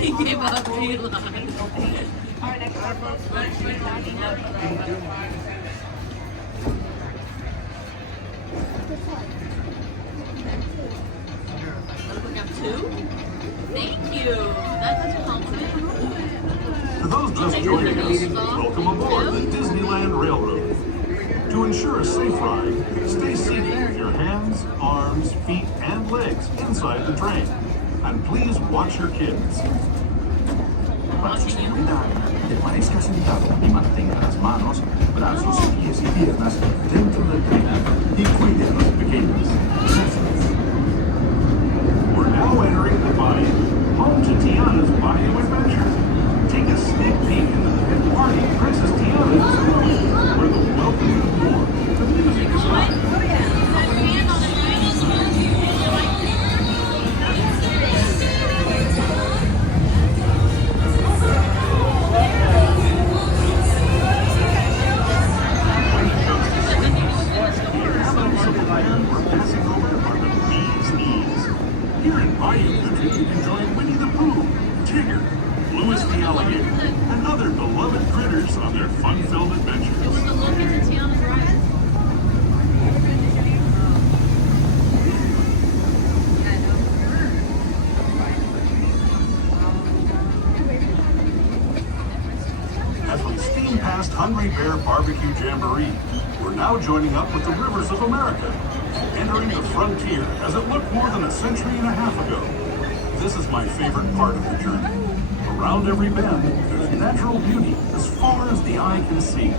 He gave up. He lied. Two? Thank you. That's a compliment. To those just joining us, welcome aboard the Disneyland Railroad. To ensure a safe ride, stay seated with your hands, arms, feet, and legs inside the train. And please watch your kids. Para su seguridad, permanezca sentado y mantenga las manos, brazos, pies y piernas dentro del tren y cuide a los pequeños. We're now entering the Bayou, home to Tiana's Bayou Adventure. Take a sneak peek into the pit party Princess Tiana is throwing, where the welcome is warm, the music is loud. We're passing over are the bee's knees. Here in Bayou Country, you can join Winnie the Pooh, Tigger, Louis the Alligator, and other beloved critters on their fun-filled adventures. It was the look into Tiana's ride. As we steam past Hungry Bear Barbecue Jamboree, we're now joining up with the rivers of America, entering the frontier as it looked more than a century and a half ago. This is my favorite part of the journey. Around every bend, there's natural beauty as far as the eye can see.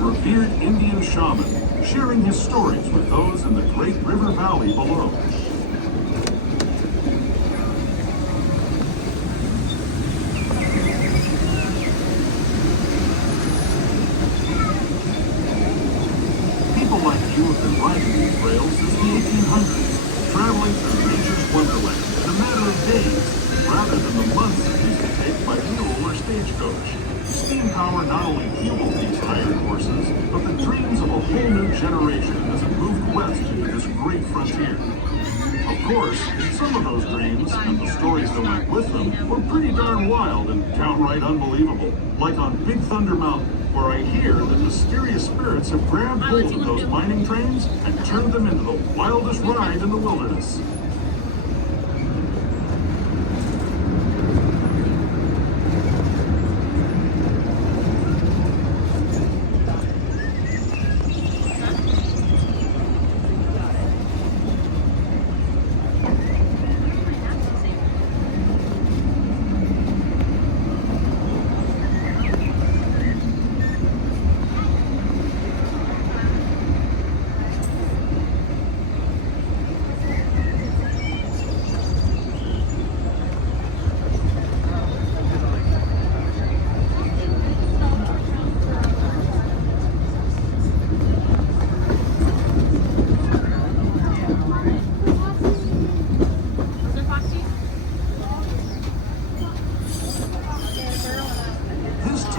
Revered Indian shaman, sharing his stories with those in the great river valley below. People like you have been riding these rails since the 1800s, traveling through nature's wonderland in a matter of days, rather than the months it used to take by mule or stagecoach. Steam power not only fueled these iron horses, but the dreams of a whole new generation as it moved west into this great frontier. Of course, some of those dreams, and the stories that went with them, were pretty darn wild and downright unbelievable. Like on Big Thunder Mountain, where I hear that mysterious spirits have grabbed hold of those mining trains and turned them into the wildest ride in the wilderness.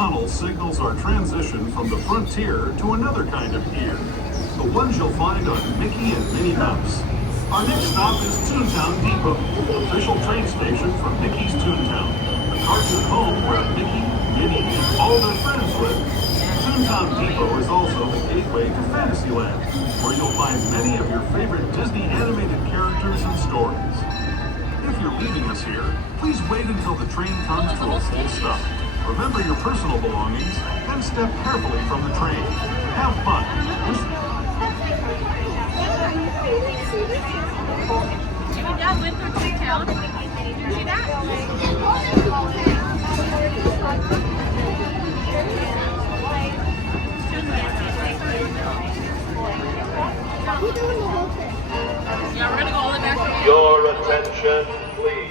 Tunnel signals our transition from the frontier to another kind of ear, the ones you'll find on Mickey and Minnie Mouse. Our next stop is Toontown Depot, official train station for Mickey's Toontown, the cartoon home where Mickey, Minnie, and all their friends live. Toontown Depot is also the gateway to Fantasyland, where you'll find many of your favorite Disney animated characters and stories. If you're leaving us here, please wait until the train comes to a full stop. Remember your personal belongings and step carefully from the train. Have fun. Did your dad went through Toontown? Did you see that? Yeah, we're gonna go all the way back. Your attention, please.